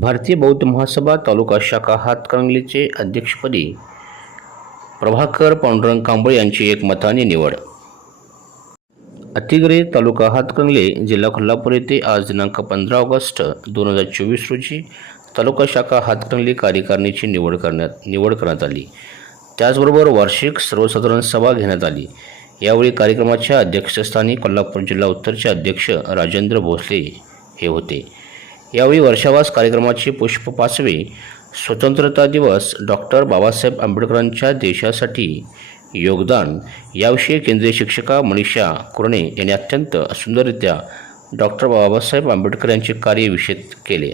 भारतीय बौद्ध महासभा तालुका शाखा हातकणंगलेचे अध्यक्षपदी प्रभाकर पांडुरंग कांबळे यांची एकमताने निवड. अतिग्रे तालुका हातकंगले जिल्हा कोल्हापूर येथे आज दिनांक पंधरा ऑगस्ट दोन हजार चोवीस रोजी तालुका शाखा हातकंगले कार्यकारिणीची निवड करण्यात निवड करण्यात आली. त्याचबरोबर वार्षिक सर्वसाधारण सभा घेण्यात आली. यावेळी कार्यक्रमाच्या अध्यक्षस्थानी कोल्हापूर जिल्हा उत्तरचे अध्यक्ष राजेंद्र भोसले हे होते. यावेळी वर्षावास कार्यक्रमाचे पुष्प पाचवे स्वतंत्रता दिवस डॉक्टर बाबासाहेब आंबेडकरांच्या देशासाठी योगदान. याविषयी केंद्रीय शिक्षिका मनीषा कुरणे यांनी अत्यंत सुंदररित्या डॉक्टर बाबासाहेब आंबेडकर यांचे कार्य विषयित केले.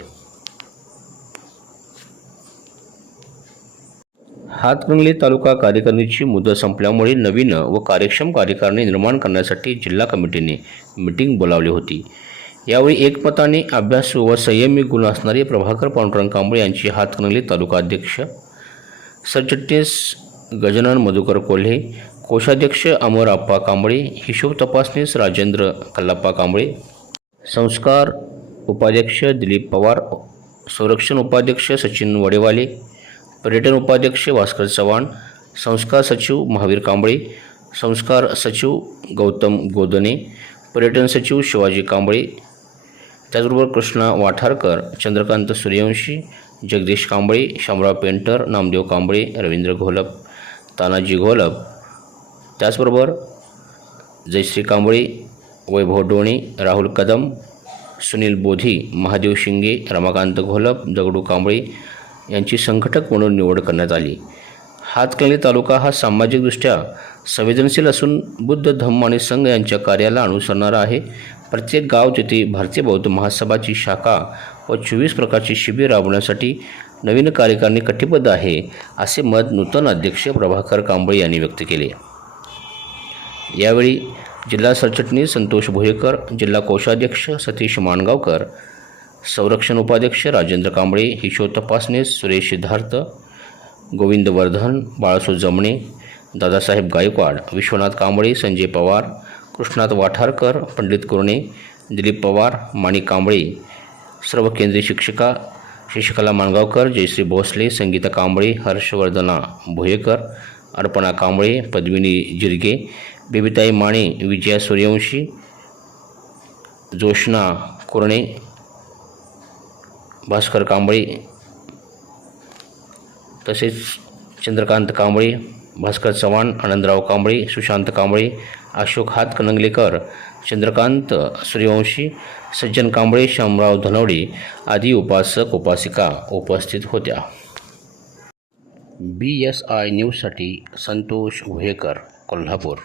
हातकणंगले तालुका कार्यकारिणीची मुदत संपल्यामुळे नवीन व कार्यक्षम कार्यकारिणी निर्माण करण्यासाठी जिल्हा कमिटीने मिटिंग बोलावली होती. यावेळी एकमताने अभ्यास व संयमी गुण असणारे प्रभाकर पांडुरंग कांबळे यांची हातकणंगले तालुका अध्यक्ष सरचिटणीस गजानन मधुकर कोल्हे कोषाध्यक्ष अमर आप्पा कांबळे हिशोब तपासणीस राजेंद्र कल्लाप्पा कांबळे संस्कार उपाध्यक्ष दिलीप पवार संरक्षण उपाध्यक्ष सचिन वडेवाले पर्यटन उपाध्यक्ष भास्कर चव्हाण संस्कार सचिव महावीर कांबळे संस्कार सचिव गौतम गोदने पर्यटन सचिव शिवाजी कांबळे त्याचबरोबर कृष्णा वाठारकर चंद्रकांत सूर्यवंशी जगदीश कांबळे शामराव पेंटर नामदेव कांबळे रवींद्र घोलप तानाजी घोलप. त्याचबरोबर जयश्री कांबळे वैभव डोणे राहुल कदम सुनील बोधी महादेव शिंगे रमाकांत घोलप दगडू कांबळे यांची संघटक म्हणून निवड करण्यात आली. हातकणली तालुका हा सामाजिकदृष्ट्या संवेदनशील असून बुद्ध धम्म आणि संघ यांच्या कार्याला अनुसरणारा आहे. प्रत्येक गाव तेथे भारतीय बौद्ध महासभाची शाखा व चोवीस प्रकारची शिबिर राबवण्यासाठी नवीन कार्यकारिणी कटिबद्ध आहे असे मत नूतन अध्यक्ष प्रभाकर कांबळे यांनी व्यक्त केले. यावेळी जिल्हा सरचिटणीस संतोष भोयेकर जिल्हा कोषाध्यक्ष सतीश माणगावकर संरक्षण उपाध्यक्ष राजेंद्र कांबळे हिशोब तपासणीस सुरेश सिद्धार्थ गोविंद वर्धन बाळासो जमणे दादासाहेब गायकवाड विश्वनाथ कांबळे संजय पवार कृष्णात वाठारकर पंडित कुरणे दिलीप पवार माणिक कांबळे सर्व केंद्रीय शिक्षिका शशिकला माणगावकर जयश्री भोसले संगीता कांबळे हर्षवर्धना भोयेकर अर्पणा कांबळे पद्मिनी जिरगे बेबीताई माणे विजया सूर्यवंशी जोशना कुरणे भास्कर कांबळे तसेच चंद्रकांत कांबळे भास्कर चव्हाण आनंदराव कांबळे सुशांत कांबळे अशोक हातकणंगलेकर चंद्रकांत सूर्यवंशी सज्जन कांबळे शामराव धनवडे आदी उपासक उपासिका उपस्थित होत्या. बी एस आय न्यूजसाठी संतोष भुयेकर कोल्हापूर.